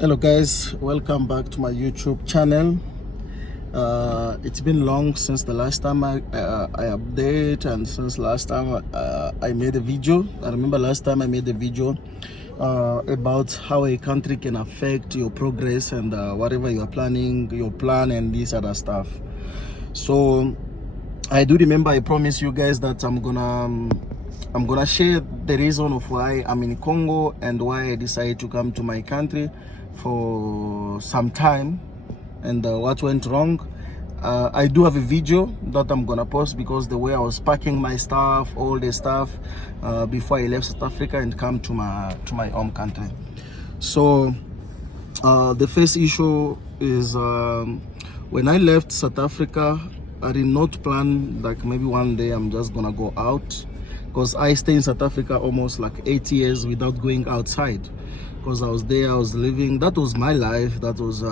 Hello guys, welcome back to my YouTube channel. It's been long since the last time I update, and since last time I made a video. I remember last time I made a video about how a country can affect your progress and whatever you are planning, your plan and this other stuff. So I do remember I promised you guys that I'm gonna share the reason of why I'm in Congo and why I decided to come to my country for some time and what went wrong. I do have a video that I'm gonna post because the way I was packing my stuff, all the stuff before I left South Africa and come to my home country. So the first issue is when I left South Africa, I did not plan like maybe one day I'm just gonna go out, because I stayed in South Africa almost like 8 years without going outside, because I was there, I was living, that was my life, that was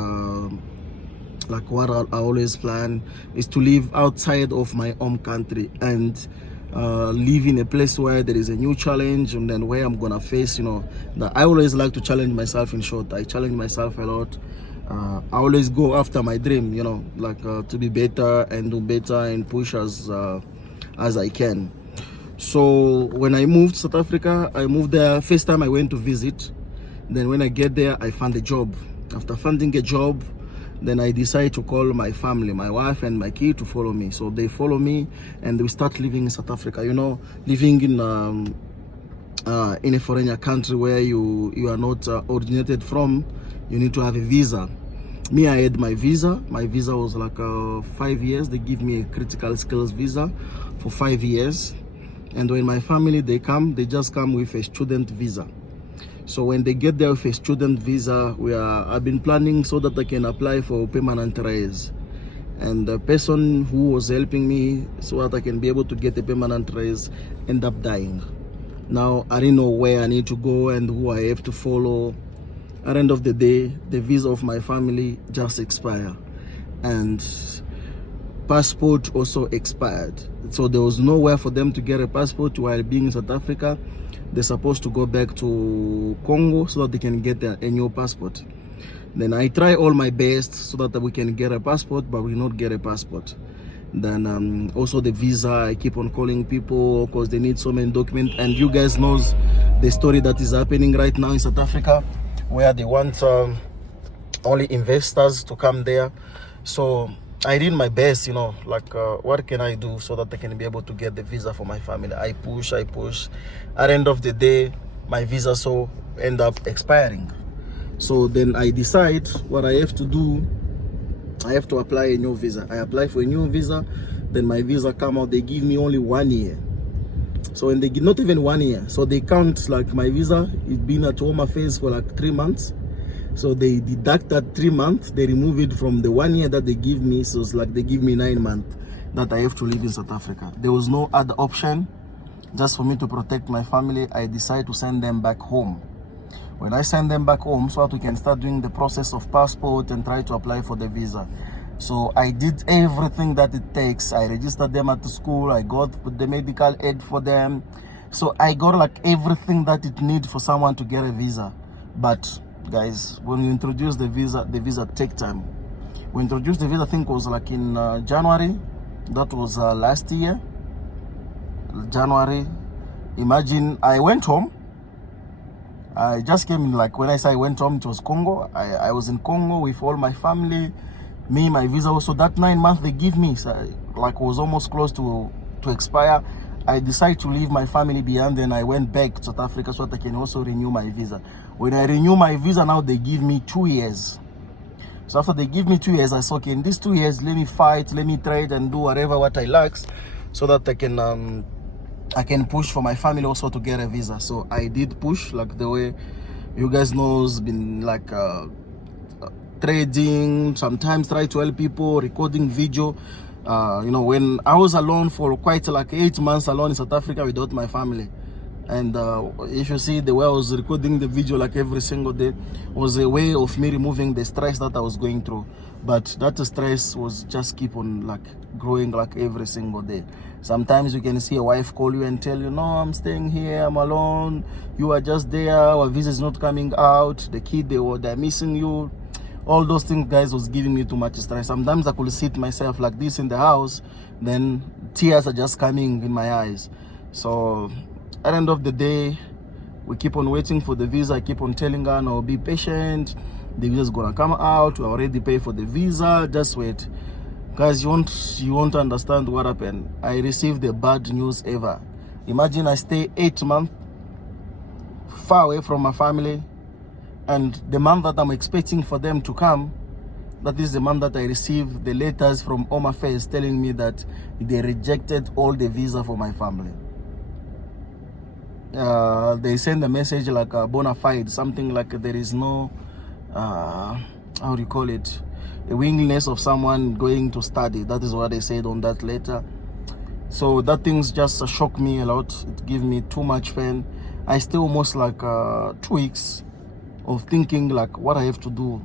like what I always plan, is to live outside of my home country and live in a place where there is a new challenge, and then where I'm gonna face, that I always like to challenge myself. In short, I challenge myself a lot. I always go after my dream, like to be better and do better and push as I can. So when I moved to South Africa, I moved there. First time I went to visit. Then when I get there, I found a job. After finding a job, then I decided to call my family, my wife and my kid, to follow me. So they follow me and we start living in South Africa. Living in a foreign country where you are not originated from, you need to have a visa. Me, I had my visa. My visa was like 5 years. They give me a critical skills visa for 5 years. And when my family, they just come with a student visa. So when they get there with a student visa, I've been planning so that I can apply for permanent res. And the person who was helping me so that I can be able to get a permanent res ended up dying. Now, I didn't know where I need to go and who I have to follow. At the end of the day, the visa of my family just expired. And passport also expired. So there was nowhere for them to get a passport while being in South Africa. They're supposed to go back to Congo so that they can get a new passport. Then I try all my best so that we can get a passport, but we not get a passport. Then also the visa, I keep on calling people because they need so many documents. And you guys knows the story that is happening right now in South Africa, where they want only investors to come there. So I did my best, what can I do so that I can be able to get the visa for my family. I push. At the end of the day, my visa so end up expiring. So then I decide what I have to do. I have to apply a new visa. I apply for a new visa, then my visa come out. They give me only 1 year. So when they give not even 1 year, so they count like my visa, it's been at Home Affairs for like 3 months. So they deduct that 3 months, they remove it from the 1 year that they give me. So it's like they give me 9 months that I have to live in South Africa. There was no other option. Just for me to protect my family, I decided to send them back home. When I send them back home, so that we can start doing the process of passport and try to apply for the visa. So I did everything that it takes. I registered them at the school. I got the medical aid for them. So I got like everything that it needs for someone to get a visa. But guys, when you introduce the visa take time. We introduced the visa, I think it was like in January. That was last year, January. Imagine, I went home. I just came in, like when I say I went home, it was Congo. I was in Congo with all my family. Me, my visa also, that 9 months they give me, so like was almost close to expire. I decided to leave my family behind, then I went back to South Africa so that I can also renew my visa. When I renew my visa now, they give me 2 years. So after they give me 2 years, I said, okay, in these 2 years, let me fight, let me trade and do whatever what I like, so that I can push for my family also to get a visa. So I did push, like the way you guys know, it's been like trading, sometimes try to help people, recording video. When I was alone for quite like 8 months alone in South Africa without my family, And if you see the way I was recording the video like every single day, was a way of me removing the stress that I was going through. But that stress was just keep on like growing like every single day. Sometimes you can see a wife call you and tell you, no, I'm staying here, I'm alone, you are just there, our visa is not coming out, the kid, they're missing you. All those things, guys, was giving me too much stress. Sometimes I could sit myself like this in the house, then tears are just coming in my eyes. So at the end of the day, we keep on waiting for the visa. I keep on telling her, no, be patient, the visa is gonna come out, we already paid for the visa, just wait. Guys, you won't understand what happened. I received the bad news ever. Imagine I stay 8 months far away from my family, and the month that I'm expecting for them to come, that is the month that I received the letters from Home Affairs telling me that they rejected all the visa for my family. They send a message like a bona fide, something like there is no, how do you call it, a willingness of someone going to study. That is what they said on that letter. So that things just shocked me a lot. It gave me too much pain. I stay almost like 2 weeks of thinking like what I have to do.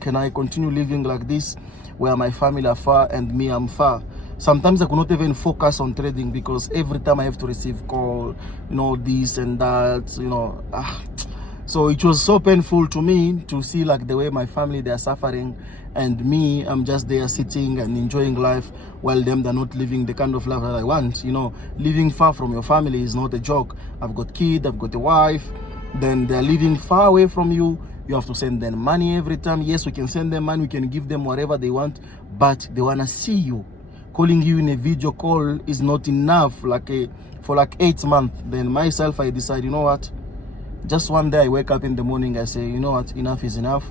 Can I continue living like this where my family are far and me I'm far? Sometimes I could not even focus on trading because every time I have to receive call, you know, this and that, you know. So it was so painful to me to see like the way my family, they are suffering, and me, I'm just there sitting and enjoying life while they're not living the kind of life that I want. You know, living far from your family is not a joke. I've got kids, I've got a wife, then they're living far away from you. You have to send them money every time. Yes, we can send them money, we can give them whatever they want, but they want to see you. Calling you in a video call is not enough for like 8 months. Then myself, I decide, you know what, just one day I wake up in the morning, I say, you know what, enough is enough.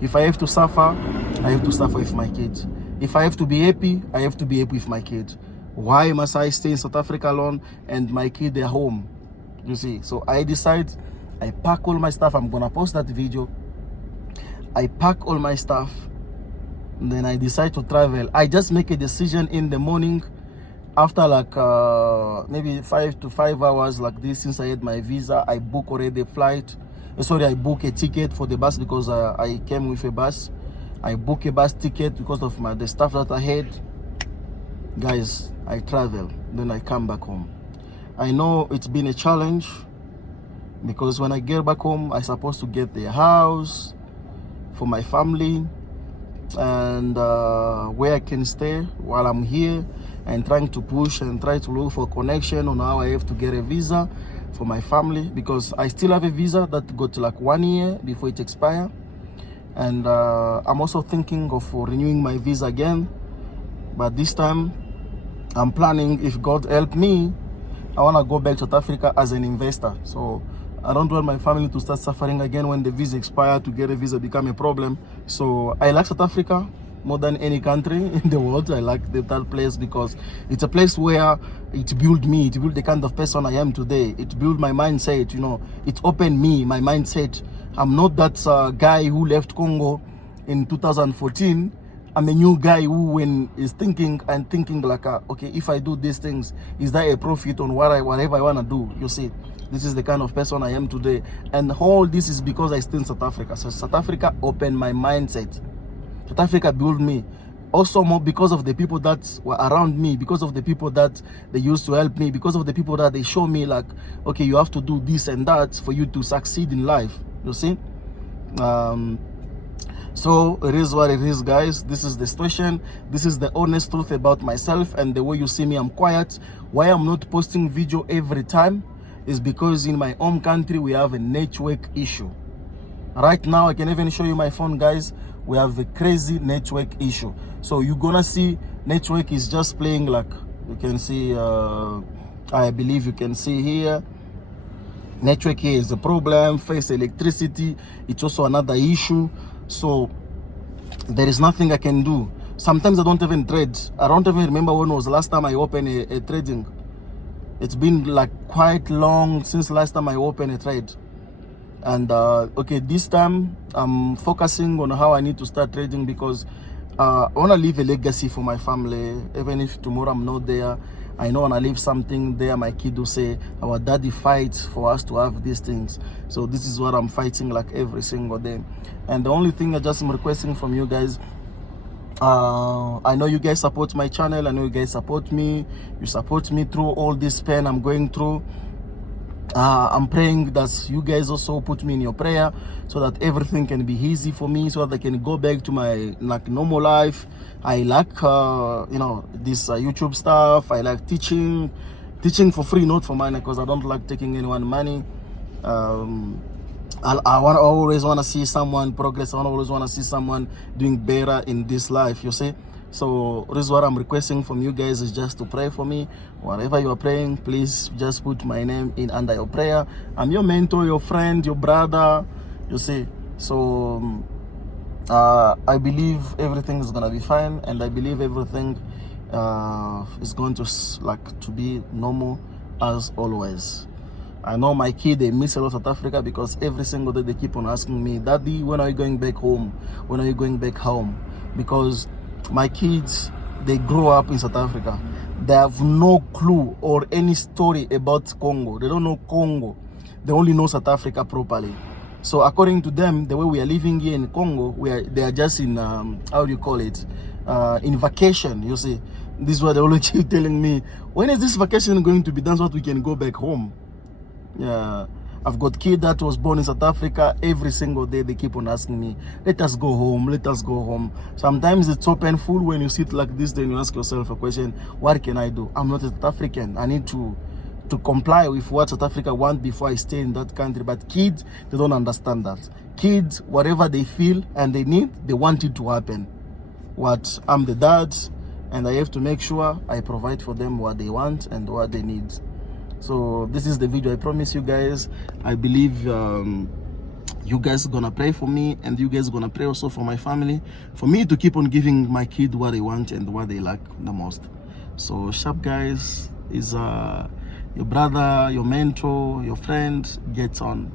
If I have to suffer, I have to suffer with my kids. If I have to be happy, I have to be happy with my kids. Why must I stay in South Africa alone and my kids, they're home? You see, so I decide, I pack all my stuff. I'm gonna post that video. I pack all my stuff, then I decide to travel. I just make a decision in the morning after like maybe 5 to 5 hours like this. Since I had my visa, I book already a flight. I book a ticket for the bus because I came with a bus. I book a bus ticket because of the stuff that I had. Guys, I travel, then I come back home. I know it's been a challenge because when I get back home, I'm supposed to get a house for my family and where I can stay while I'm here, and trying to push and try to look for connection on how I have to get a visa for my family, because I still have a visa that got like 1 year before it expires. And I'm also thinking of renewing my visa again, but this time I'm planning, if God help me, I want to go back to South Africa as an investor. So I don't want my family to start suffering again when the visa expires. To get a visa become a problem. So I like South Africa more than any country in the world. I like that place because it's a place where it built me, it built the kind of person I am today. It built my mindset, you know, it opened me, my mindset. I'm not that guy who left Congo in 2014. I'm a new guy who, when is thinking like, okay, if I do these things, is there a profit on whatever I want to do? You see, this is the kind of person I am today. And all this is because I stay in South Africa. So South Africa opened my mindset. South Africa built me. Also more because of the people that were around me, because of the people that they used to help me, because of the people that they show me like, okay, you have to do this and that for you to succeed in life. You see? So it is what it is, guys. This is the situation. This is the honest truth about myself, and the way you see me, I'm quiet. Why I'm not posting video every time is because in my home country we have a network issue. Right now I can even show you my phone, guys. We have a crazy network issue. So you're gonna see network is just playing, like you can see, I believe you can see here, network here is a problem. Face electricity, it's also another issue. So there is nothing I can do. Sometimes I don't even trade. I don't even remember when was the last time I opened a trading. It's been like quite long since last time I opened a trade. And okay, this time I'm focusing on how I need to start trading, because I want to leave a legacy for my family. Even if tomorrow I'm not there, I know when I leave something there, my kid will say, our daddy fights for us to have these things. So this is what I'm fighting like every single day. And the only thing I just am requesting from you guys, I know you guys support my channel. I know you guys support me. You support me through all this pain I'm going through. I'm praying that you guys also put me in your prayer so that everything can be easy for me, so that I can go back to my like normal life. I like you know, this YouTube stuff. I like teaching for free, not for money, because I don't like taking anyone money. I always want to see someone progress. I always want to see someone doing better in this life, you see. So this is what I'm requesting from you guys, is just to pray for me. Whatever you are praying, please just put my name in under your prayer. I'm your mentor, your friend, your brother, you see. So I believe everything is gonna be fine, and I believe everything is going to be normal as always. I know my kid, they miss a lot South Africa, because every single day they keep on asking me, Daddy, when are you going back home? When are you going back home? Because my kids, they grow up in South Africa. They have no clue or any story about Congo. They don't know Congo. They only know South Africa properly. So according to them, the way we are living here in Congo, they are just in, how do you call it? In vacation, you see. This is what they always keep telling me. When is this vacation going to be done so that we can go back home? Yeah, I've got kid that was born in South Africa. Every single day they keep on asking me, let us go home, let us go home. Sometimes it's so painful when you sit like this, then you ask yourself a question, what can I do? I'm not a South African. I need to comply with what South Africa want before I stay in that country. But kids, they don't understand that. Kids, whatever they feel and they need, they want it to happen. I'm the dad, and I have to make sure I provide for them what they want and what they need. So this is the video. I promise you guys, I believe you guys are gonna pray for me, and you guys are gonna pray also for my family, for me to keep on giving my kid what they want and what they like the most. So Sharp guys is your brother, your mentor, your friend. Gets on.